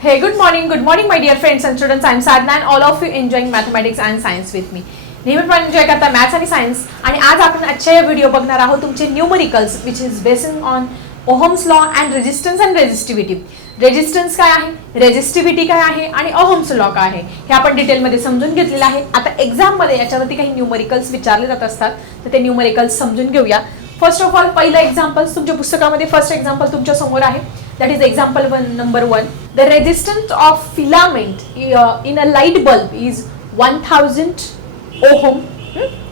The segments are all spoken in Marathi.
Hey, good morning, good morning, my dear friends and students. I'm Sadna and all of you enjoying mathematics and science with me. नेहमीप्रमाणे एन्जॉय करता मॅथ्स आणि सायन्स आणि आज आपण आजच्या या व्हिडिओ बघणार आहोत तुमचे numericals which is basing on Ohm's law and resistance and resistivity resistance काय आहे? रेजिस्टिव्हिटी काय आहे? आणि ओहम्स लॉ काय आहे? हे आपण डिटेलमध्ये समजून घेतलेलं आहे. आता एक्झाममध्ये याच्यावरती काही न्यूमरिकल्स विचारले जात असतात तर ते न्यूमरिकल्स समजून घेऊया. फर्स्ट ऑफ ऑल पहिलं एक्झाम्पल्स तुमच्या पुस्तकामध्ये फर्स्ट एक्झाम्पल तुमच्यासमोर आहे. That is example one number one the resistance of filament in a light bulb is 1000 ohm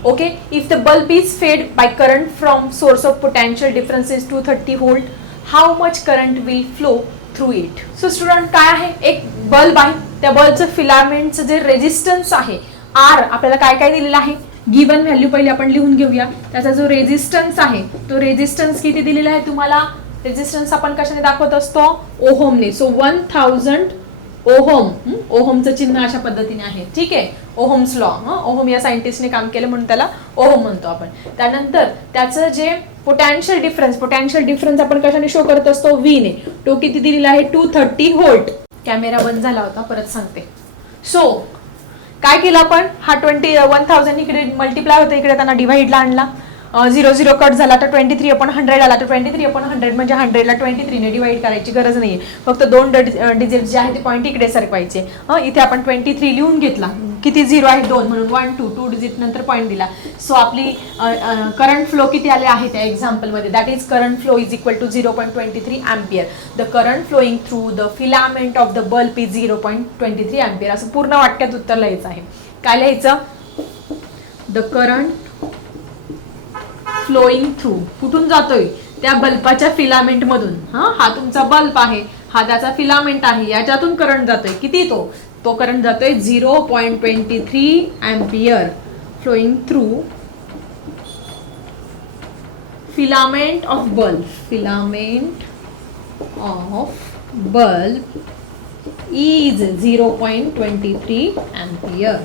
okay if the bulb is fed by current from source of potential difference is 230 volt how much current will flow through it so student काय आहे एक बल्ब आहे त्या बल्बचं फिलामेंटचं जे रेजिस्टन्स आहे आर आपल्याला काय काय दिलेलं आहे गिवन व्हॅल्यू पहिले आपण लिहून घेऊया त्याचा जो रेजिस्टन्स आहे तो रेजिस्टन्स किती दिलेला आहे तुम्हाला रेजिस्टन्स आपण कशाने दाखवत असतो? ओहोमने. सो वन थाउजंड ओहोम. ओहोमचं चिन्ह अशा पद्धतीने आहे. ठीक आहे? ओहोम्स लॉ ओहोम या सायंटिस्टने काम केलं म्हणून त्याला ओहोम म्हणतो आपण. त्यानंतर त्याचं जे पोटॅन्शियल डिफरन्स पोटॅन्शियल डिफरन्स आपण कशाने शो करत असतो? व्हीने ने. तो किती दिलेला आहे? टू थर्टी होल्ट कॅमेरा बंद झाला होता. परत सांगते. सो काय केलं आपण? हा ट्वेंटी वन थाउजंड इकडे मल्टिप्लाय होतं. इकडे त्यांना डिव्हाइडला आणला. झिरो झिरो कट झाला तर ट्वेंटी थ्री अपॉन हंड्रेड आला तर ट्वेंटी थ्री अपॉन हंड्रेड म्हणजे हंड्रेडला ट्वेंटी थ्रीने डिवाईड करायची गरज नाही फक्त दोन डिजिट जे आहे ते पॉईंट इकडे सरकवायचे. हं, इथे आपण ट्वेंटी थ्री लिहून घेतला. किती झिरो आहे? दोन. म्हणून वन टू टू डिजिट नंतर पॉईंट दिला. सो आपली करंट फ्लो किती आले आहे त्या एक्झाम्पलमध्ये that is current flow is equal to zero point twenty three ampere the current flowing through the filament of the bulb is zero point twenty three ampere असं पूर्ण वाक्यात उत्तर लिहायचं आहे. काय लिहायचं? द करंट फ्लोईंग थ्रू कुठून जातोय? त्या बल्बाच्या फिलामेंट मधून. हा हा तुमचा बल्ब आहे. हा त्याचा फिलामेंट आहे याच्यातून करंट जातोय. किती तो? तो करंट जातोय zero point twenty three ampere flowing through filament of bulb filament of bulb is zero point twenty three ampere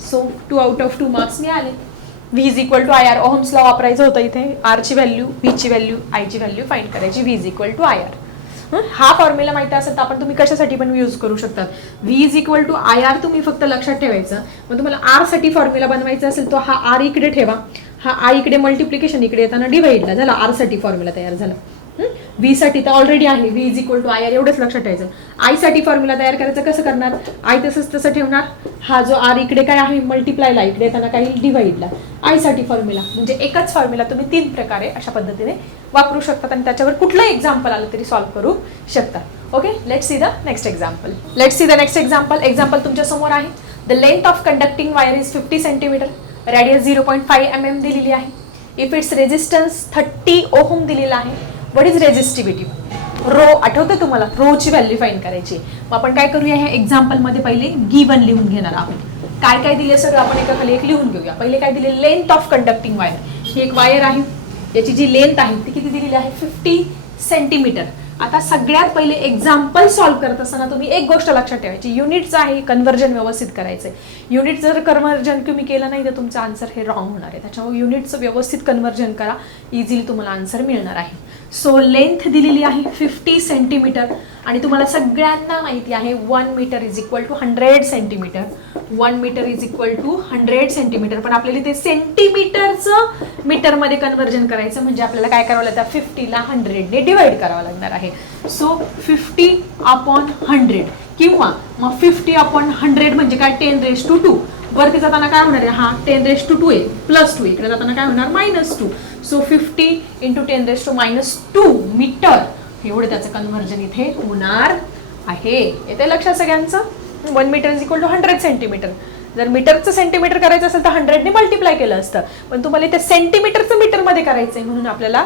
so two out of two marks मिळाले V is equal to I R ओहम्सला वापरायचं होतं इथे. आरची व्हॅल्यू व्हीची व्हॅल्यू आयची व्हॅल्यू फाईंड करायची. V is equal to I R हा? फॉर्म्युला माहिती असेल तर आपण तुम्ही कशासाठी पण यूज करू शकतात. V is equal to I R तुम्ही फक्त लक्षात ठेवायचं. मग तुम्हाला आरसाठी फॉर्म्युला बनवायचा असेल तो हा आर इकडे ठेवा. हा आय इकडे मल्टिप्लिकेशन इकडे येताना डिवाइडला झाला. आरसाठी फॉर्म्युला तयार झाला. साठी तर ऑलरेडी आहे. V is equal to I R एवढंच लक्षात ठेवायचं. आयसाठी फॉर्म्युला तयार करायचं कसं करणार? आय तसंच तसं ठेवणार. हा जो आर इकडे काय आहे? मल्टिप्लायला इकडे येताना काही डिवाईडला आयसाठी फॉर्म्युला म्हणजे एकच फॉर्म्युला तुम्ही तीन प्रकारे अशा पद्धतीने वापरू शकतात आणि त्याच्यावर कुठलं एक्झाम्पल आलं तरी सॉल्व्ह करू शकता. Okay let see the next example let see the next example example तुमच्यासमोर आहे. The length of conducting wire is fifty centimetre radius zero point five M M दिलेली आहे. If its resistance thirty ohm दिलेला आहे. वट इज रेजिस्टिव्हिटी रो आठवतं तुम्हाला? रोची व्हॅल्यू फाईन करायची. मग आपण काय करूया? ह्या एक्झाम्पलमध्ये पहिले गिवन लिहून घेणार आहोत. काय काय दिले सगळं आपण एका खाली एक लिहून घेऊया. पहिले काय दिले? लेंथ ऑफ कंडक्टिंग वायर ही एक वायर आहे. याची जी लेंथ आहे ती किती दिलेली आहे? फिफ्टी सेंटीमीटर आता सगळ्यात पहिले एक्झाम्पल सॉल्व्ह करत असताना तुम्ही एक गोष्ट लक्षात ठेवायची. युनिटचं आहे कन्व्हर्जन व्यवस्थित करायचं आहे युनिट जर कन्व्हर्जन तुम्ही केलं नाही तर तुमचं आन्सर हे रॉंग होणार आहे. त्याच्यामुळे युनिटचं व्यवस्थित कन्व्हर्जन करा. इझिली तुम्हाला आन्सर मिळणार आहे. सो लेंथ दिलेली आहे फिफ्टी सेंटीमीटर आणि तुम्हाला सगळ्यांना माहिती आहे one metre is equal to hundred centimetre one metre is equal to hundred centimetre पण आपल्याला ते सेंटीमीटरचं मीटरमध्ये कन्वर्जन करायचं म्हणजे आपल्याला काय करावं लागतं? फिफ्टीला हंड्रेडने डिवाइड करावं लागणार आहे. सो फिफ्टी अपॉन हंड्रेड किंवा मग फिफ्टी अपॉन हंड्रेड म्हणजे काय? टेन रेस टू टू वरती जाताना काय होणार आहे? हा टेन रेस टू टू आहे. प्लस टू इकडे जाताना काय होणार? Minus two so fifty into ten raise to minus two metre एवढं त्याचं कन्व्हर्जन इथे होणार आहे. येते लक्षात सगळ्यांचं? One metre is equal to hundred centimetre जर मीटरचं सेंटीमीटर करायचं असेल तर हंड्रेडने मल्टिप्लाय केलं असतं. पण तुम्हाला इथे सेंटीमीटरचं मीटरमध्ये करायचं आहे म्हणून आपल्याला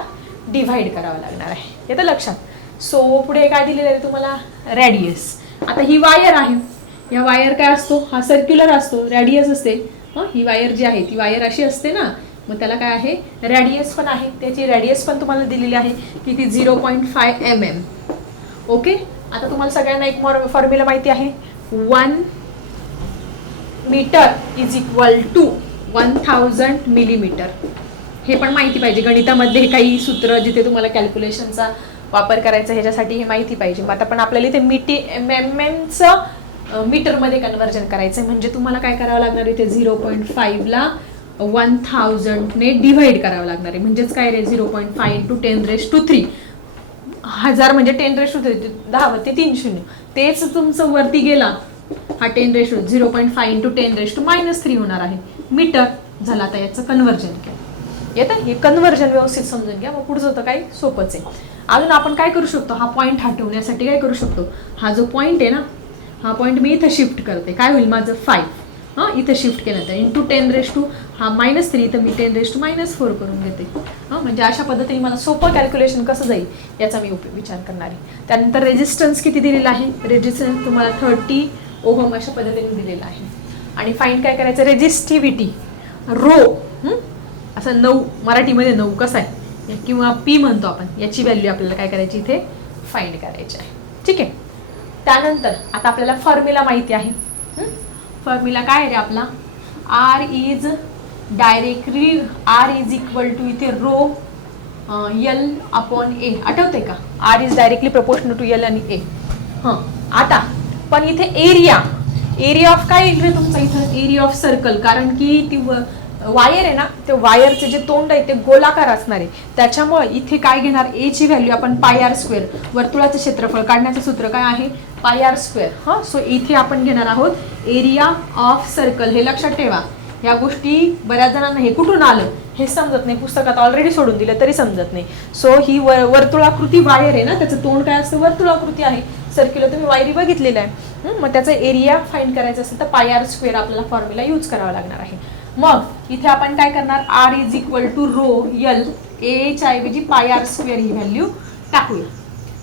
डिव्हाइड करावं लागणार आहे. येतं लक्षात? सो पुढे काय दिलेलं आहे तुम्हाला? रेडियस आता ही वायर आहे. या वायर काय असतो? हा सर्क्युलर असतो रॅडियस असते. हं? ही वायर जी आहे ती वायर अशी असते ना? मग त्याला काय आहे? रॅडियस पण आहे. त्याची रॅडियस पण तुम्हाला दिलेली आहे की ती zero point five M M okay आता तुम्हाला सगळ्यांना एक फॉर्म्युला माहिती आहे. One metre is equal to one thousand millimetre हे पण माहिती पाहिजे. गणितामध्ये काही सूत्र जिथे तुम्हाला कॅल्क्युलेशनचा वापर करायचा ह्याच्यासाठी हे माहिती पाहिजे. मग आता पण आपल्याला इथे मिटी mm एम एम एमचं मीटरमध्ये कन्वर्जन करायचं आहे. म्हणजे तुम्हाला काय करावं लागणार इथे झिरो पॉईंट फाईव्हला वन थाउजंडने डिव्हाइड करावं लागणार आहे. म्हणजेच काय रे? Zero point five into ten raise to three हजार म्हणजे टेन रेस टू थ्री दहा ते तीन शून्य. तेच तुमचं वरती गेला. हा ten raise zero point five into ten raise to minus three होणार आहे. मीटर झाला आता याचं कन्वर्जन केलं. येतं? हे कन्वर्जन व्यवस्थित समजून घ्या. मग पुढचं तर काही सोपंच आहे. अजून आपण काय करू शकतो? हा पॉईंट हटवण्यासाठी काय करू शकतो? हा जो पॉईंट आहे ना हा पॉईंट मी इथं शिफ्ट करते. काय होईल माझं? फाईव्ह हां इथं शिफ्ट केलं तर इंटू टेन रेस टू हा मायनस थ्री इथं मी ten raise to minus four करून घेते. हां म्हणजे अशा पद्धतीने मला सोपं कॅल्क्युलेशन कसं जाईल याचा मी उपयोग विचार करणार. आहे त्यानंतर रेजिस्टन्स किती दिलेला आहे? रेजिस्टन्स तुम्हाला थर्टी ओहम अशा पद्धतीने दिलेला आहे. आणि फाईन काय करायचं? रेजिस्टिव्हिटी रो असं नऊ मराठीमध्ये नऊ कसं आहे? किंवा पी म्हणतो आपण याची व्हॅल्यू आपल्याला काय करायची इथे? फाईंड करायची आहे. ठीक आहे? त्यानंतर आता आपल्याला फॉर्म्युला माहिती आहे. फॉर्म्युला काय आहे रे आपला? R is directly R is equal to इथे रो यल अपॉन ए आठवते का? R is directly proportional to L आणि ए हां. आता पण इथे एरिया एरिया ऑफ काय येईल रे तुमचा इथं? एरिया ऑफ सर्कल कारण की ती वायर आहे ना ते वायरचे जे तोंड आहे ते गोलाकार असणार आहे. त्याच्यामुळे इथे काय घेणार? ए ची व्हॅल्यू आपण पाय आर स्क्वेअर वर्तुळाचं क्षेत्रफळ. काढण्याचं सूत्र काय आहे? पाय आर स्क्वेअर. हां सो इथे आपण घेणार आहोत एरिया ऑफ सर्कल हे लक्षात ठेवा. या गोष्टी बऱ्याच जणांना हे कुठून आलं? हे समजत नाही. पुस्तकात ऑलरेडी सोडून दिलं तरी समजत नाही. सो ही व वर्तुळाकृती वायर आहे ना? त्याचं तोंड काय असतं? वर्तुळाकृती आहे. सर्क्युलर तुम्ही वायरी बघितलेलं आहे. मग त्याचा एरिया फाईंड करायचा असेल तर पाय आर स्क्वेअर आपल्याला फॉर्म्युला यूज करावा लागणार आहे. मग इथे आपण काय करणार? R is equal to rho L एच्या ऐवजी पाय आर स्क्वेअर ही व्हॅल्यू टाकूया.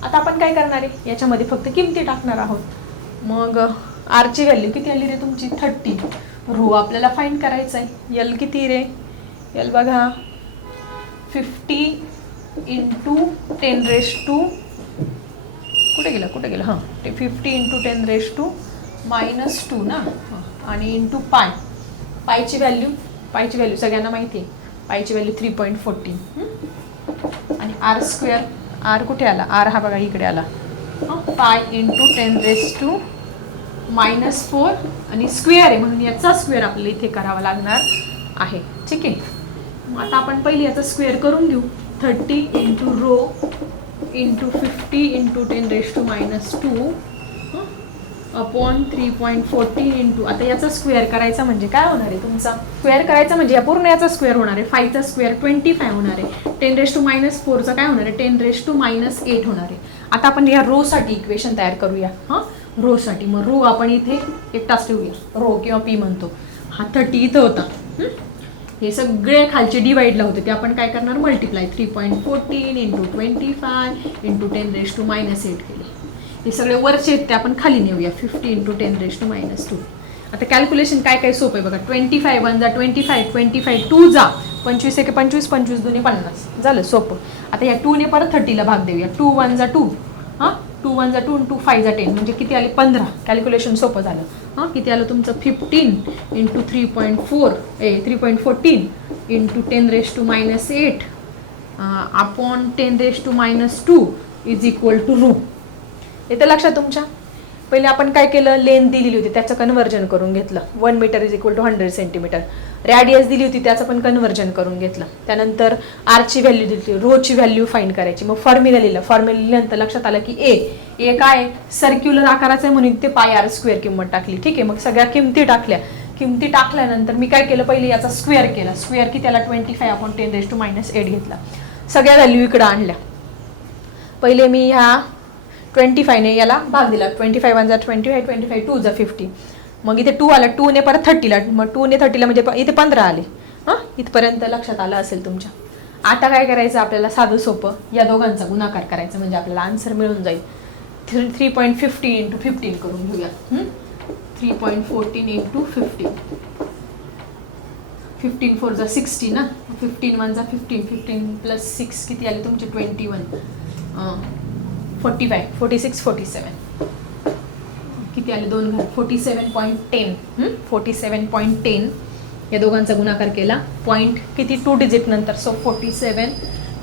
आता आपण काय करणार आहे? याच्यामध्ये फक्त किमती टाकणार आहोत. मग आरची व्हॅल्यू किती आली रे तुमची? थर्टी रो आपल्याला फाईंड करायचं आहे यल किती रे? यल बघा. Fifty into ten raise to कुठे गेला? कुठे गेला? हां. ते fifty into ten raise to minus two ना? आणि इंटू पाय पायची व्हॅल्यू पायची व्हॅल्यू सगळ्यांना माहिती आहे. पायची व्हॅल्यू थ्री पॉईंट फोर्टीन आणि आर स्क्वेअर आर कुठे आला? आर हा बघा इकडे आला. Pi into ten raise to minus four आणि स्क्वेअर आहे म्हणून याचा स्क्वेअर आपल्याला इथे करावा लागणार आहे. ठीक आहे? मग आता आपण पहिले याचा स्क्वेअर करून घेऊ. Thirty into rho into fifty into ten raise to minus two upon three point fourteen into आता याचा स्क्वेअर करायचा म्हणजे काय होणार आहे तुमचा? स्क्वेअर करायचा म्हणजे या पूर्ण याचा स्क्वेअर होणार आहे. फायचा स्क्वेअर ट्वेंटी फाय होणार आहे. टेन रेस टू मायनस फोरचा काय होणार आहे? Ten raise to minus eight होणार आहे. आता आपण या रोसाठी इक्वेशन तयार करूया. हां? रोसाठी मग रो आपण इथे एकटाच ठेवूया. रो किंवा पी म्हणतो. हा थर्टी इथं होता. हे? सगळे खालचे डिवाइडला होते. ते आपण काय करणार? Multiply three point fourteen into twenty five into ten raise to minus eight केले. हे सगळे वरचे आहेत ते आपण खाली नेऊया. Fifty into ten raise to minus two आता कॅल्क्युलेशन काय काय सोपं आहे बघा. ट्वेंटी फाय वन जा twenty five twenty five two जा. पंचवीस एके पंचवीस पंचवीस दोन्ही पन्नास. झालं सोपं. आता या टूने परत थर्टीला भाग देऊया. टू वन जा टू हां? टू वन जा टू टू फाय जा टेन म्हणजे किती आले? पंधरा. कॅल्क्युलेशन सोपं झालं. हां? किती आलं तुमचं? Fifteen into three point four a three point fourteen into ten raise to minus eight upon ten raise to minus two is equal to rho येतं लक्षात तुमच्या. पहिले आपण काय केलं? लेन दिलेली होती त्याचं कन्वर्जन करून घेतलं. One metre is equal to hundred centimetre radius दिली होती त्याचं पण कन्वर्जन करून घेतलं. त्यानंतर आरची व्हॅल्यू दिली रोची व्हॅल्यू फाईंड करायची. मग फॉर्म्युला लिहिलं. फॉर्म्युला लिहिल्यानंतर लक्षात आलं की ए ए काय सर्क्युलर आकाराचं आहे म्हणून ते पाय आर स्क्वेअर किंमत टाकली. ठीक आहे मग सगळ्या किमती टाकल्या. किमती टाकल्यानंतर मी काय केलं? पहिले याचा स्क्वेअर केला. स्क्वेअर की त्याला ट्वेंटी फाय आपण ten raise to minus eight घेतला. सगळ्या व्हॅल्यू इकडं आणल्या. पहिले मी ह्या ट्वेंटी फायने याला भाग दिला. ट्वेंटी फाय वन जा twenty five twenty five two जा फिफ्टी मग इथे टू आला टूने परत थर्टीला मग टूने थर्टीला म्हणजे प- इथे पंधरा आले. हां? इथपर्यंत लक्षात आलं असेल तुमच्या. आता काय करायचं? आपल्याला साधं सोपं. या दोघांचा गुणाकार करायचा म्हणजे आपल्याला आन्सर मिळून जाईल. Three three point fifty into fifteen करून घेऊया. Three point fourteen into fifteen fifteen four जा सिक्स्टी ना? फिफ्टीन वन जा फिफ्टीन फिफ्टीन प्लस सिक्स किती आले तुमचे? Twenty one forty five forty six forty seven किती आले? दोन घर forty seven point ten forty seven point ten या दोघांचा गुणाकार केला. पॉईंट किती? टू डिजिट नंतर. So forty seven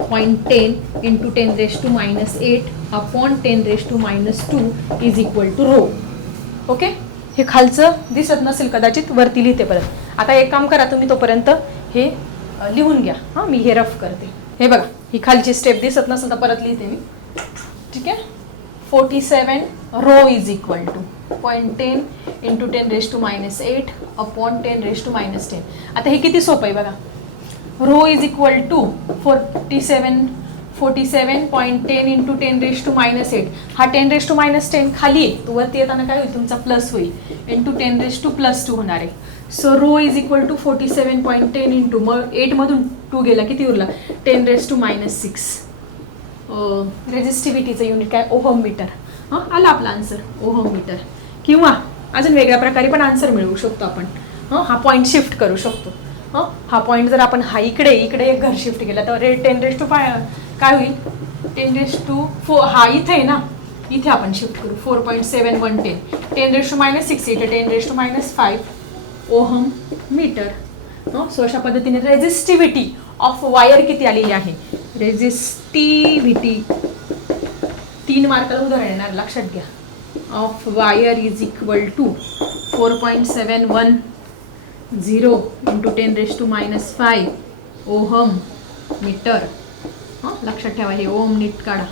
point ten into ten raise to minus eight upon ten raise to minus two is equal to rho okay हे खालचं दिसत नसेल कदाचित वरती लिहिते परत. आता एक काम करा तुम्ही तोपर्यंत हे लिहून घ्या. हां मी हे रफ करते. हे बघा ही खालची स्टेप दिसत नसेल तर परत लिहिते मी. ठीक आहे forty seven rho is equal to point ten into ten raise to minus eight upon ten raise to minus ten आता हे किती सोपं आहे बघा. Rho is equal to forty seven forty seven point ten into ten raise to minus eight हा ten raise to minus ten खाली आहे. तो वरती येताना काय होईल? तुमचा प्लस होईल. Into ten raise to plus two होणार आहे. So rho is equal to forty seven point ten into मग एटमधून टू गेला. किती उरला? Ten raise to minus six रेजिस्टिव्हिटीचं unit काय? ओहम मीटर हां? आला आपला आन्सर ओहम मीटर किंवा अजून वेगळ्या प्रकारे पण आन्सर मिळवू शकतो आपण. हं? हा पॉईंट शिफ्ट करू शकतो. हं? हा पॉईंट जर आपण हा इकडे इकडे एक घर शिफ्ट केला तर रे टेन रेस टू फाय काय होईल? टेन रेस टू फो हा इथे आहे ना? इथे आपण शिफ्ट करू. Four point seven one ten ten raise to minus six इथे ten raise to minus five ohm metre हं? सो अशा पद्धतीने रेजिस्टिव्हिटी ऑफ वायर किती आलेली आहे? रेझिस्टिव्हिटी तीन मार्काला उदाहरण येणार लक्षात घ्या. Of wire is equal to four point seven one zero into ten raise to minus five ohm metre हां लक्षात ठेवा हे ओम नीट काढा.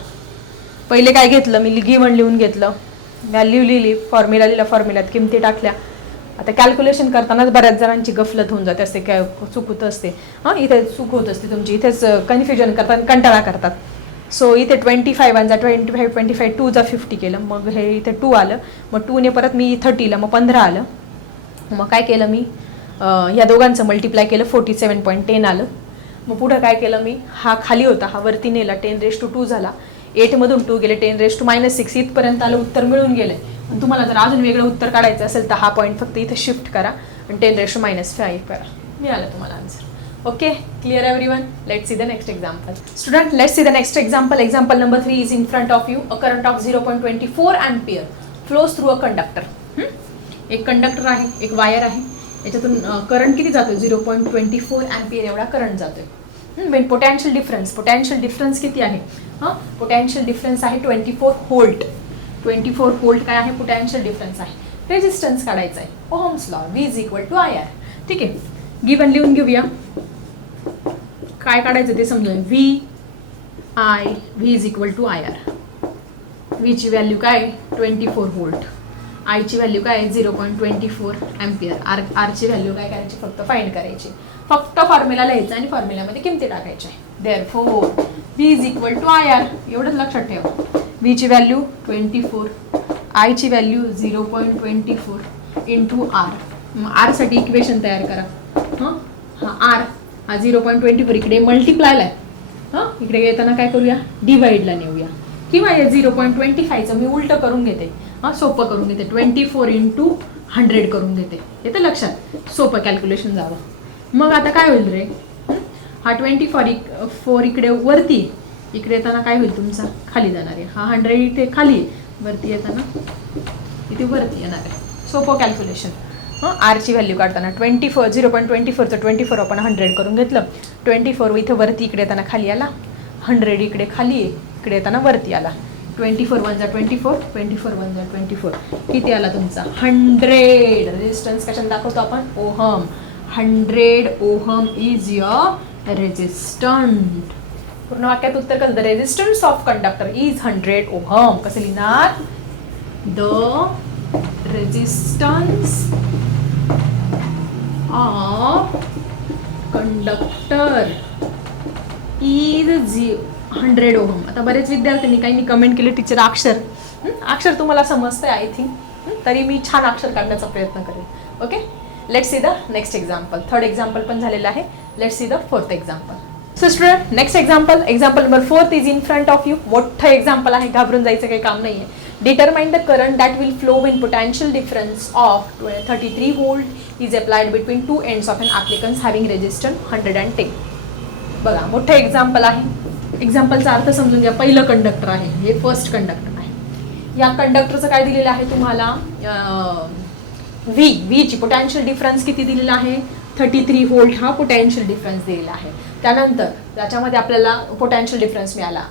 पहिले काय घेतलं? मी गिवन लिहून घेतलं. व्हॅल्यू लिहिली फॉर्म्युला लिहिला फॉर्म्युल्यात किमती टाकल्या. आता कॅल्क्युलेशन करतानाच बऱ्याच जणांची गफलत होऊन जाते असते काय चूक होत असते. हां इथे चूक होत असते तुमची. इथेच कन्फ्युजन करतात कंटाळा करतात. सो इथे ट्वेंटी फायव्हचा ट्वेंटी फाईव्ह ट्वेंटी फाईव्ह टूचा फिफ्टी केलं. मग हे इथे टू आलं. मग टूने परत मी थर्टीला मग पंधरा आलं. मग काय केलं मी? या दोघांचं मल्टिप्लाय केलं फोर्टी सेवन पॉईंट टेन आलं. मग पुढं काय केलं मी? हा खाली होता हा वरती नेला टेन रेस टू टू झाला. एटमधून टू गेले ten raise to minus six इथपर्यंत आलं उत्तर मिळून गेलं. आणि तुम्हाला जर अजून वेगळं उत्तर काढायचं असेल तर हा पॉईंट फक्त इथे शिफ्ट करा आणि टेन रेशो मायनस फाईव्ह करा. मिळालं तुम्हाला answer okay clear everyone let see the next example student let see the next example example number three is in front of you a current of zero point twenty four ampere flows through a conductor एक कंडक्टर आहे एक वायर आहे. याच्यातून करंट किती जातोय? Zero point twenty four ampere एवढा करंट जातोय. Main potential difference potential difference किती आहे? हां? पोटॅन्शियल डिफरन्स आहे twenty four volt twenty four volt काय आहे? पोटॅन्शियल डिफरन्स आहे. रेजिस्टन्स काढायचा आहे. Ohm's law V is equal to I R ठीक आहे? गिवन लिहून घेऊया. काय काढायचं ते समजून. V I V is equal to I R व्हीची value काय? ट्वेंटी फोर होल्ट आयची व्हॅल्यू काय? आहे zero point twenty four ampere R आरची व्हॅल्यू काय करायची? फक्त फाईंड करायची. फक्त फॉर्म्युला लिहायचं आणि फॉर्म्युलामध्ये किमती टाकायच्या therefore V is equal to I R एवढंच लक्षात ठेवा. वीची व्हॅल्यू ट्वेंटी फोर आयची value zero point twenty four into R मग आरसाठी इक्वेशन तयार करा. हां? हा आर हा झिरो पॉईंट ट्वेंटी फोर इकडे मल्टिप्लायला आहे. हां? इकडे येताना काय करूया? डिवाईडला नेऊया. किंवा या झिरो पॉईंट ट्वेंटी फायचं मी उलटं करून घेते. हां? सोपं करून घेते. ट्वेंटी फोर इंटू हंड्रेड करून घेते. येतं लक्षात. सोपं कॅल्क्युलेशन जावं. मग आता काय होईल रे? हा? ट्वेंटी फॉर इक फोर इकडे वरती इकडे येताना काय होईल तुमचा? खाली जाणार आहे. हा हंड्रेड इथे खाली आहे. वरती येताना इथे वरती येणार आहे. सोपं कॅल्क्युलेशन हां आरची व्हॅल्यू काढताना twenty four zero point twenty फोरचं twenty four आपण हंड्रेड करून घेतलं. ट्वेंटी फोर इथे वरती इकडे येताना खाली आला. हंड्रेड इकडे खाली आहे. इकडे येताना वरती आला. ट्वेंटी फोर वन जा twenty four twenty four one जा ट्वेंटी फोर किती आला तुमचा? हंड्रेड रेजिस्टन्स कशाने दाखवतो आपण? Ohm. Hundred ohm is your resistant पूर्ण वाक्यात उत्तर कसं? The resistance of conductor is hundred ohm कसं लिहिणार? The resistance of conductor is the hundred ohm आता बरेच विद्यार्थ्यांनी काहींनी कमेंट केले टीचर अक्षर. अक्षर तुम्हाला समजतंय आय थिंक तरी मी छान अक्षर काढण्याचा प्रयत्न करेन. Okay let see the next example third example पण झालेलं आहे. Let see the fourth example so student next example example number fourth is in front of you मोठं एक्झाम्पल आहे घाबरून जायचं काही काम नाही आहे determine the current that will flow when potential difference of thirty three volt is applied between two ends of an appliance having resistor hundred and ten बघा मोठं एक्झाम्पल आहे. एक्झाम्पलचा अर्थ समजून घ्या. पहिलं कंडक्टर आहे. हे फर्स्ट कंडक्टर आहे. या कंडक्टरचं काय दिलेलं आहे तुम्हाला? व्ही व्हीची पोटॅन्शियल डिफरन्स किती दिलेला आहे? थर्टी थ्री व्होल्ट हा पोटॅन्शियल डिफरन्स दिलेला आहे. त्यानंतर त्याच्यामध्ये आपल्याला पोटॅन्शियल डिफरन्स मिळाला.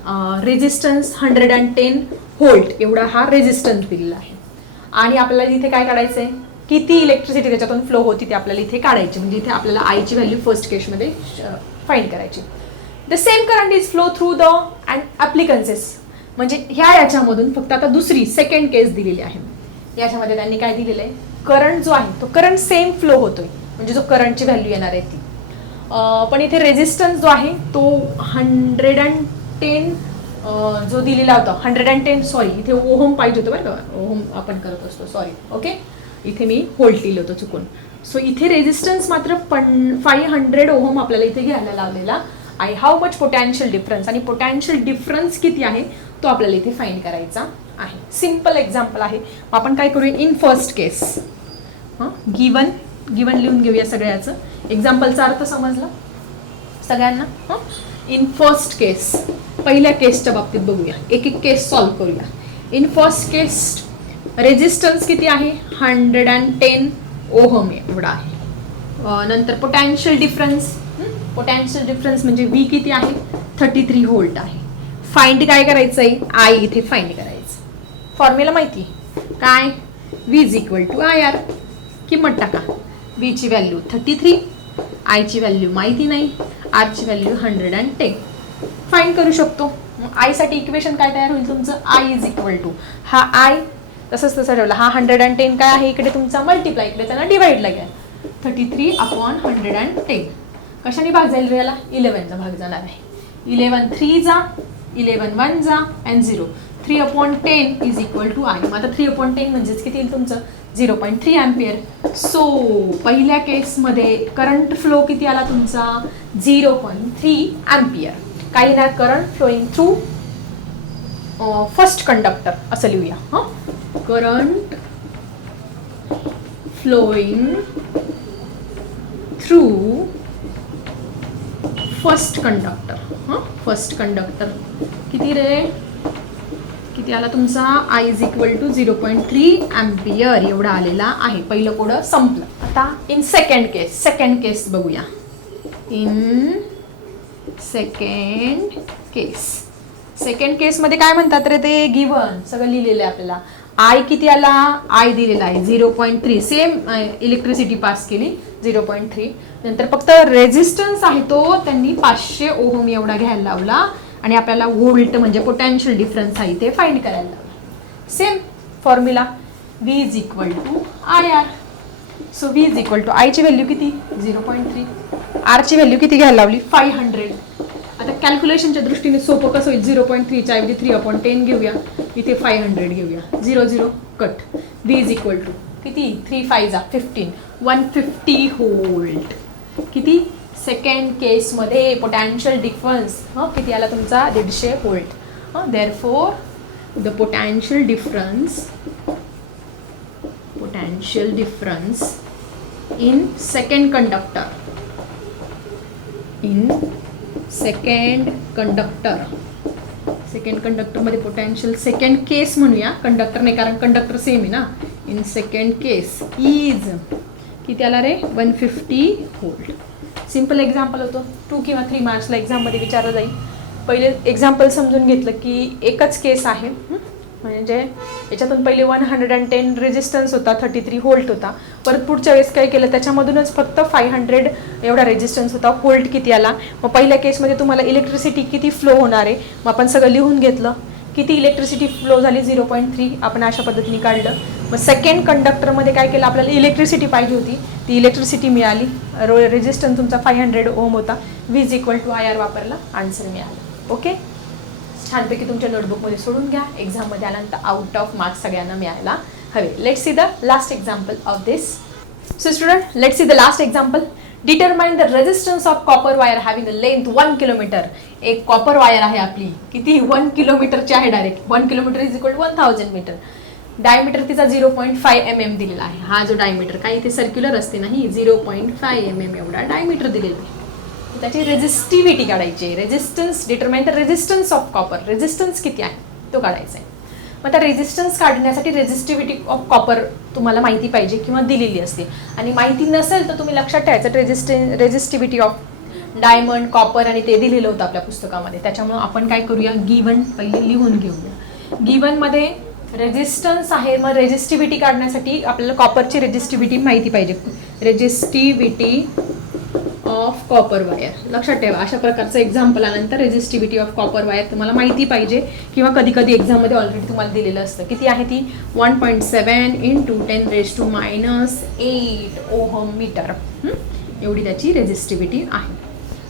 Resistance hundred and ten volt एवढा हा रेजिस्टन्स दिलेला आहे. आणि आपल्याला इथे काय काढायचं आहे किती इलेक्ट्रिसिटी त्याच्यातून फ्लो होती ते आपल्याला इथे काढायची. म्हणजे इथे आपल्याला आयची व्हॅल्यू फर्स्ट केसमध्ये फाईंड करायची. The same current is flow through the and appliances म्हणजे ह्या याच्यामधून फक्त आता दुसरी सेकंड केस दिलेली आहे. याच्यामध्ये त्यांनी काय दिलेलं आहे? करंट जो आहे तो करंट सेम फ्लो होतोय. म्हणजे जो करंटची व्हॅल्यू येणार आहे ती. पण इथे रेजिस्टन्स जो आहे तो हंड्रेड अँड टेन जो दिलेला होता हंड्रेड अँड टेन सॉरी इथे ओहोम पाहिजे होतं बरं का? ओहोम आपण करत असतो सॉरी ओके इथे मी होल्ड लिहिलं होतं चुकून. सो इथे रेजिस्टन्स मात्र पण फाईव्ह हंड्रेड ओहोम आपल्याला इथे घ्यायला लावलेला आहे. हाव मच पोटॅन्शियल डिफरन्स आणि पोटॅन्शियल डिफरन्स किती आहे तो आपल्याला इथे फाईंड करायचा आहे. सिंपल एक्झाम्पल आहे. आपण काय करूया? इन फर्स्ट केस हां? गिवन गिवन लिहून घेऊया सगळ्याचं. एक्झाम्पलचा अर्थ समजला? सगळ्यांना? हां? इन फर्स्ट केस पहिल्या केसच्या बाबतीत बघूया. एक एक केस सॉल्व्ह करूया. इन फर्स्ट केस रेजिस्टन्स किती आहे? हंड्रेड अँड टेन ओहम एवढा आहे. नंतर पोटॅन्शियल डिफरन्स पोटॅन्शियल डिफरन्स म्हणजे व्ही किती आहे? थर्टी थ्री व्होल्ट आहे. फाइंड काय करायचं आहे आय इथे फाइंड करायचं. फॉर्म्युला माहिती आहे. काय? V is equal to I R किंमत टाका. व्हीची व्हॅल्यू थर्टी थ्री आयची व्हॅल्यू माहिती नाही आरची value hundred and ten find करू शकतो. आयसाठी इक्वेशन काय तयार होईल तुमचं? आय इज इक्वल टू हा आय तसंच तसं ठेवला. हा हंड्रेड अँड टेन काय आहे? इकडे तुमचा मल्टिप्लाय इकडे त्यांना डिवाइडला घ्या. Thirty three upon hundred and ten कशाने भाग जाईल रे याला? इलेवनचा भाग जाणार आहे. इलेवन थ्री जा इलेवन वन जा and zero three upon ten is equal to I मग आता थ्री अपॉन टेन म्हणजेच किती येईल तुमचं? Zero point three ampere so पहिल्या केसमध्ये करंट फ्लो किती आला तुमचा? झिरो पॉईंट थ्री अँपियर काय येणार? Current flowing through first conductor असं लिहूया हां? Current flowing through first conductor हां? फर्स्ट कंडक्टर किती रे? किती आला तुमचा I is equal to zero point three ampere एवढा आलेला आहे. पहिलं कोडं संपलं. आता in second case second case बघूया. इन सेकंड केस सेकंड केसमध्ये काय म्हणतात रे ते? गिवन सगळं लिहिलेलं आहे आपल्याला. आय किती आला? आय दिलेला आहे. Zero point three same electricity pass केली. झिरो पॉईंट थ्री नंतर फक्त रेजिस्टन्स आहे तो. त्यांनी पाचशे ओहम एवढा घ्यायला लावला. आणि आपल्याला व्होल्ट म्हणजे पोटॅन्शियल डिफरन्स आहे ते फाईंड करायला. Same formula V is equal to I R so V is equal to आयची व्हॅल्यू किती? झिरो पॉईंट थ्री आरची व्हॅल्यू किती घ्यायला लावली? फाय हंड्रेड आता कॅल्क्युलेशनच्या दृष्टीने सोपं कसं होईल? झिरो पॉईंट थ्रीच्या ऐवजी थ्री अपॉईंट टेन घेऊया. इथे फाय हंड्रेड घेऊया. Zero zero cut V is equal to किती? थ्री फाय जा फिफ्टीन वन फिफ्टी होल्ट किती? सेकंड केसमध्ये पोटॅन्शियल डिफरन्स हां किती आला तुमचा? दीडशे होल्ट हां there for the potential difference potential difference in second conductor in second conductor second कंडक्टरमध्ये पोटॅन्शियल सेकंड केस म्हणूया. कंडक्टर नाही कारण कंडक्टर सेम आहे ना. इन सेकंड केस इज किती आला रे? One fifty volt simple example होतं. टू किंवा थ्री मार्क्सला एक्झाममध्ये विचारलं जाईल. पहिले एक्झाम्पल समजून घेतलं की एकच केस आहे. म्हणजे याच्यातून पहिले one hundred and ten resistance होता थर्टी थ्री होल्ट होता. परत पुढच्या वेळेस काय केलं त्याच्यामधूनच फक्त फाय हंड्रेड एवढा रेजिस्टन्स होता. होल्ट किती आला? मग पहिल्या केसमध्ये तुम्हाला इलेक्ट्रिसिटी किती फ्लो होणार आहे? मग आपण सगळं लिहून घेतलं. किती इलेक्ट्रिसिटी फ्लो झाली? झिरो पॉईंट थ्री आपण अशा पद्धतीने काढलं. मग सेकंड कंडक्टरमध्ये काय केलं? आपल्याला इलेक्ट्रिसिटी पाहिजे होती. ती इलेक्ट्रिसिटी मिळाली. रो रेजिस्टन्स तुमचा फाय हंड्रेड ओम होता. V equal to I R वापरला. आन्सर मिळाला. ओके छानपैकी तुमच्या नोटबुकमध्ये सोडून घ्या. एक्झाममध्ये आल्यानंतर आउट ऑफ मार्क्स सगळ्यांना मिळायला हवे. Let see the last example of this so student let see the last example determine the resistance of copper wire having a length one kilometre एक कॉपर वायर आहे आपली. किती वन किलोमीटरची आहे direct one kilometre is equal to one thousand metre diameter तिचा zero point five M M दिलेला आहे. हा जो डायमीटर काय इथे सर्क्युलर असते नाही zero point five M M एवढा डायमीटर दिलेला आहे. त्याची रेजिस्टिव्हिटी काढायची आहे. रेजिस्टन्स डिटरमाइन तर रेजिस्टन्स ऑफ कॉपर रेजिस्टन्स किती आहे? तो काढायचा आहे. मग त्या रेजिस्टन्स काढण्यासाठी रेजिस्टिव्हिटी ऑफ कॉपर तुम्हाला माहिती पाहिजे किंवा दिलेली असते. आणि माहिती नसेल तर तुम्ही लक्षात ठेवायचं रेजिस्टि रेजिस्टिव्हिटी ऑफ डायमंड कॉपर आणि ते दिलेलं होतं आपल्या पुस्तकामध्ये. त्याच्यामुळं आपण काय करूया? गिवन पहिले लिहून घेऊया. गिवनमध्ये रेजिस्टन्स आहे. मग रेजिस्टिव्हिटी काढण्यासाठी आपल्याला कॉपरची रेजिस्टिव्हिटी माहिती पाहिजे. रेजिस्टिव्हिटी ऑफ कॉपर वायर लक्षात ठेवा अशा प्रकारचं एक्झाम्पल आल्यानंतर रेजिस्टिव्हिटी ऑफ कॉपर वायर तुम्हाला माहिती पाहिजे किंवा कधी कधी एक्झाममध्ये ऑलरेडी तुम्हाला दिलेलं असतं. किती आहे ती? One point seven in two ten raise to minus eight ohm metre एवढी त्याची रेजिस्टिव्हिटी आहे.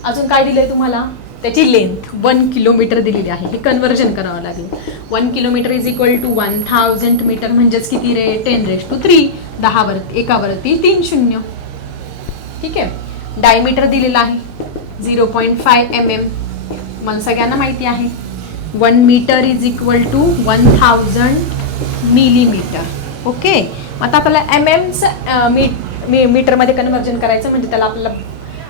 अजून काय दिलं आहे तुम्हाला? त्याची लेंथ वन किलोमीटर दिलेली आहे. हे कन्वर्जन करावं लागेल. One kilometre is equal to one thousand metre म्हणजेच किती रे? टेन रेश टू थ्री दहावर एकावरती तीन शून्य. ठीक आहे? डायमीटर दिलेला आहे. Zero point five M M मला सगळ्यांना माहिती आहे. One metre is equal to one thousand millimetre okay आता आपल्याला mm एम एमचं मी मी मीटरमध्ये कन्वर्जन करायचं म्हणजे त्याला आपल्याला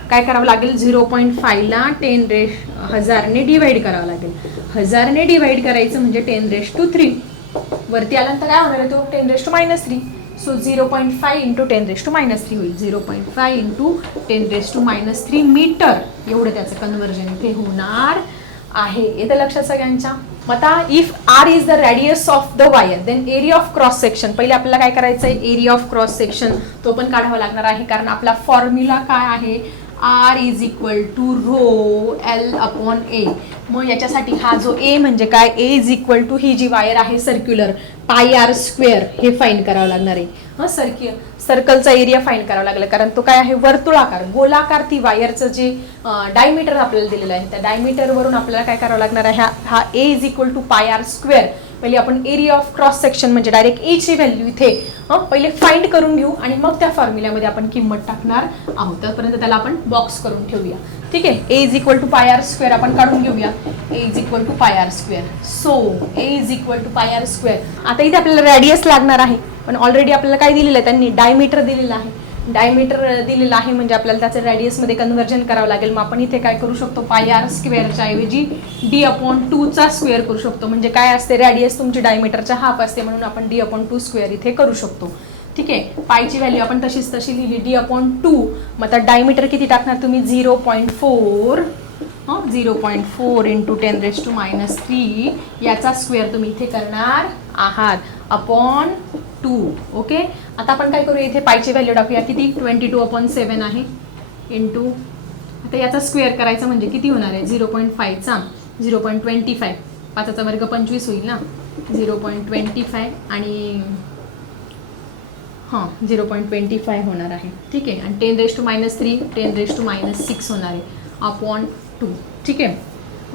काय करावं लागेल? झिरो पॉईंट फायला टेन रेश हजारने डिवाईड करावं लागेल. हजारने डिवाईड करायचं म्हणजे टेन रेश टू थ्री. वरती आल्यानंतर काय होणार आहे तो? Ten raise to minus three. So zero point five into ten raise to minus three होईल. Zero point five into ten raise to minus three metre. एवढं त्याचं कन्वर्जन इथे होणार आहे. येतं लक्षात सगळ्यांच्या? मग आता if R is the radius of the wire then area of cross section पहिले आपल्याला काय करायचं आहे एरिया ऑफ क्रॉस सेक्शन तो पण काढावा लागणार आहे कारण आपला फॉर्म्युला काय आहे? R is equal to rho L upon A मग याच्यासाठी हा जो ए म्हणजे काय? ए इज इक्वल टू ही जी वायर आहे सर्क्युलर पाय आर स्क्वेअर हे फाईन करावं लागणार आहे. हां सर्क्यु सर्कलचा एरिया फाईन करावा लागला. कारण तो काय आहे? वर्तुळाकार गोलाकार ती वायरचं जे डायमीटर आपल्याला दिलेलं आहे. त्या डायमीटरवरून आपल्याला काय करावं लागणार आहे? हा हा A is equal to pi R square पहिले आपण एरिया ऑफ क्रॉस सेक्शन म्हणजे डायरेक्ट एची व्हॅल्यू इथे पहिले फाइंड करून घेऊ आणि मग त्या फॉर्म्युल्यामध्ये आपण किंमत टाकणार आहोत. तोपर्यंत त्याला आपण बॉक्स करून ठेवूया. ठीक आहे? A is equal to pi R square आपण काढून घेऊया. A is equal to pi R square so A is equal to pi R square आता इथे आपल्याला रॅडियस लागणार आहे. पण ऑलरेडी आपल्याला काय दिलेलं आहे? त्यांनी डायमीटर दिलेलं आहे. डायमीटर दिलेलं आहे म्हणजे आपल्याला त्याचं रॅडियसमध्ये कन्वर्जन करावं लागेल. मग आपण इथे काय करू शकतो? पाय आर स्क्वेअरच्या ऐवजी डी अपॉन टूचा स्क्वेअर करू शकतो. म्हणजे काय असते? रॅडियस तुमची डायमीटरच्या हाफ असते म्हणून आपण डी अपॉन टू स्क्वेअर इथे करू शकतो. ठीक आहे? पायची व्हॅल्यू आपण तशीच तशी लिहिली डी अपॉन टू मग आता डायमीटर किती टाकणार तुम्ही? झिरो पॉईंट फोर हां? Zero point four into ten raise to minus three याचा स्क्वेअर तुम्ही इथे करणार आहात. अपॉन टू ओके आता आपण काय करूया इथे पायची व्हॅल्यू टाकूया. किती? ट्वेंटी टू अपॉन सेवन आहे. इंटू आता याचा स्क्वेअर करायचा म्हणजे किती होणार आहे? झिरो पॉईंट फायचा झिरो पॉईंट ट्वेंटी फाय पाचाचा वर्ग पंचवीस होईल ना? झिरो पॉईंट ट्वेंटी फाय आणि हां झिरो पॉईंट ट्वेंटी फाय होणार आहे. ठीक आहे? आणि ten raise to minus three ten raise to minus six होणार आहे. अपॉन टू ठीक आहे?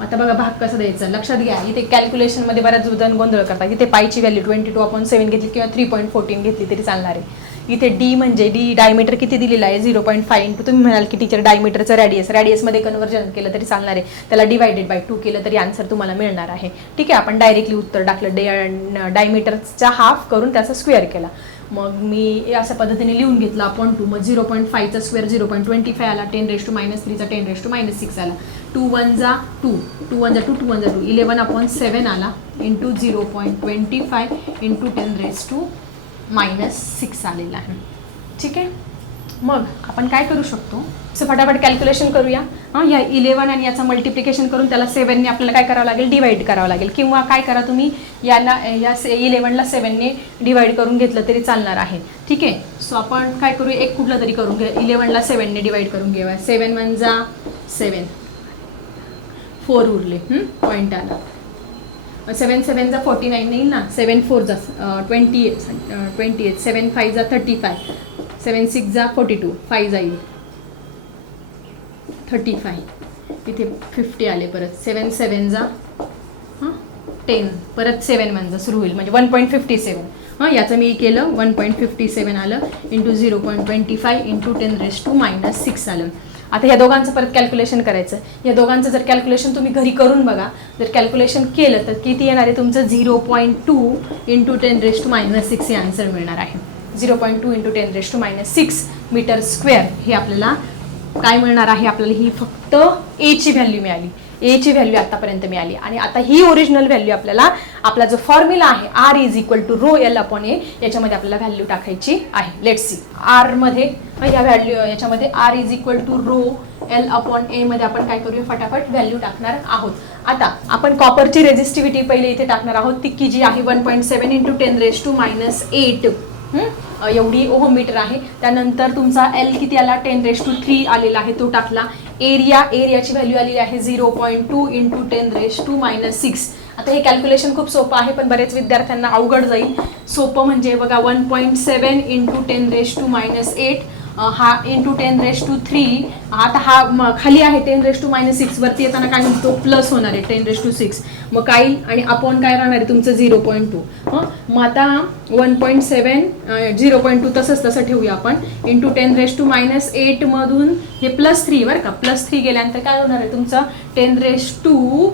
आता बघा भाग कसा द्यायचा? लक्षात घ्या इथे कॅल्क्युलेशनमध्ये बऱ्याच जण गोंधळ करतात. इथे पायची value twenty two upon seven घेतली किंवा थ्री पॉईंट फोर्टीन घेतली तरी चालणार आहे. इथे डी म्हणजे डी डायमीटर किती दिलेला आहे? झिरो पॉईंट फाय इंटू तुम्ही म्हणाल की टीचर डायमीटरचं रॅडियस रॅडियसमध्ये कन्वर्जन केलं तरी चालणार आहे. त्याला डिवायडेड बाय टू केलं तरी आन्सर तुम्हाला मिळणार आहे. ठीक आहे आपण डायरेक्टली उत्तर टाकलं. डे डायमीटरचा हाफ करून त्याचा स्क्वेअर केला. मग मी अशा पद्धतीने लिहून घेतला अपॉन टू मग zero point फायचा square zero point twenty five आला. Ten raise to minus थ्रीचा ten raise to minus six आला. टू वन जा टू टू वन जा टू टू वन जा टू इलेवन अपॉन सेवन आला. Into zero point twenty five into ten raise to minus six आलेला आहे. ठीक आहे? मग आपण काय करू शकतो? सो फटाफट कॅल्क्युलेशन करूया. हां या इलेवन आणि याचं मल्टिप्लिकेशन करून त्याला सेवनने आपल्याला काय करावं लागेल? डिवाईड करावं लागेल. किंवा काय करा तुम्ही? याला या से इलेवनला सेवनने डिवाईड करून घेतलं तरी चालणार आहे. ठीक आहे? सो आपण काय करूया? एक कुठलं तरी करून घ्या इलेवनला सेवनने डिवाईड करून घेऊया. सेवन म्हणजे वन जा सेवन फोर उरले पॉईंट आला. सेवन सेवन जा फोर्टी नाईन येईल ना? सेवन फोर जा twenty eight twenty eight seven five जा थर्टी फाय सेवन सिक्स जा फोर्टी टू फाय जाईल थर्टी फाईव्ह इथे फिफ्टी आले परत सेवन सेवन जा. हां? टेन परत सेवन वन जा सुरू होईल. म्हणजे वन पॉईंट फिफ्टी सेवन हां? याचं मी केलं वन पॉईंट फिफ्टी सेवन आलं into zero point twenty five into ten raise to minus six आलं. आता या दोघांचं परत कॅल्क्युलेशन करायचं. या दोघांचं जर कॅल्क्युलेशन तुम्ही घरी करून बघा जर कॅल्क्युलेशन केलं तर किती येणार आहे तुमचं? Zero point two into ten raise to minus six हे आन्सर मिळणार आहे. Zero point two into ten raise to minus six metre square हे आपल्याला काय मिळणार आहे? आपल्याला ही फक्त एची व्हॅल्यू मिळाली. एची व्हॅल्यू आतापर्यंत मिळाली. आणि आता ही ओरिजिनल व्हॅल्यू आपल्याला आपला जो फॉर्म्युला आहे R is equal to rho L upon A याच्यामध्ये आपल्याला व्हॅल्यू टाकायची आहे. लेट सी आरमध्ये या व्हॅल्यू याच्यामध्ये R is equal to rho L upon A मध्ये आपण काय करूया? फटाफट व्हॅल्यू टाकणार आहोत. आता आपण कॉपरची रेजिस्टिव्हिटी पहिले इथे टाकणार आहोत. ती की जी आहे one point seven into ten raise to minus eight एवढी ओहोमीटर आहे. त्यानंतर तुमचा एल किती आला? टेन रेस टू थ्री आलेला आहे तो टाकला. एरिया एरियाची व्हॅल्यू आलेली आहे zero point two into ten raise to minus six आता हे कॅल्क्युलेशन खूप सोपं आहे पण बरेच विद्यार्थ्यांना अवघड जाईल. सोपं म्हणजे बघा one point seven into ten raise to minus eight हा into ten raise to three आता हा खाली आहे ten raise to minus six वरती येताना काय म्हणतो? प्लस होणार आहे टेन रेश टू सिक्स मग काही आणि अपॉन काय राहणार आहे? तुमचं झिरो पॉईंट टू मग आता one point seven zero point two तसंच तसं ठेवूया आपण. Into ten raise to minus एटमधून हे प्लस थ्री बरं का? प्लस थ्री गेल्यानंतर काय होणार आहे तुमचं? Ten raise to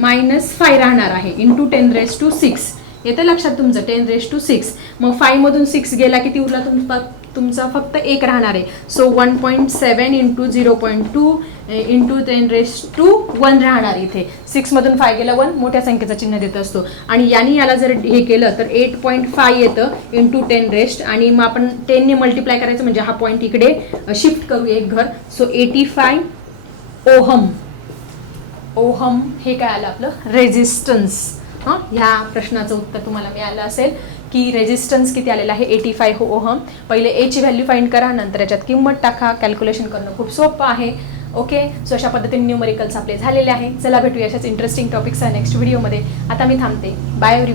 minus five राहणार आहे. Into ten raise to six येतं लक्षात तुमचं? टेन रेश टू सिक्स मग फायमधून सिक्स गेला किती उरला तुमचा? तुमचा फक्त एक राहणार आहे. So one point seven into zero point two into ten raise to one राहणार इथे. सिक्समधून फाय गेला वन मोठ्या संख्येचं चिन्ह देत असतो. आणि याने याला जर हे केलं तर एट पॉईंट फाय येतं इंटू टेन रेस्ट आणि मग आपण टेनने मल्टिप्लाय करायचं म्हणजे हा पॉईंट इकडे शिफ्ट करू एक घर. So eighty five ohm. Ohm हे काय आलं आपलं? रेझिस्टन्स हां? ह्या प्रश्नाचं उत्तर तुम्हाला मिळालं असेल. की रेजिस्टन्स किती आलेला आहे? एटी फाय हो ओहम. पहिले एची व्हॅल्यू फाईंड करा नंतर याच्यात किंमत टाका. कॅल्क्युलेशन करणं खूप सोपं आहे. ओके सो अशा पद्धतीने न्यूमरिकल्स आपले झालेले आहे. चला भेटूया अशाच इंटरेस्टिंग टॉपिक्स नेक्स्ट व्हिडिओमध्ये आता मी थांबते. Bye every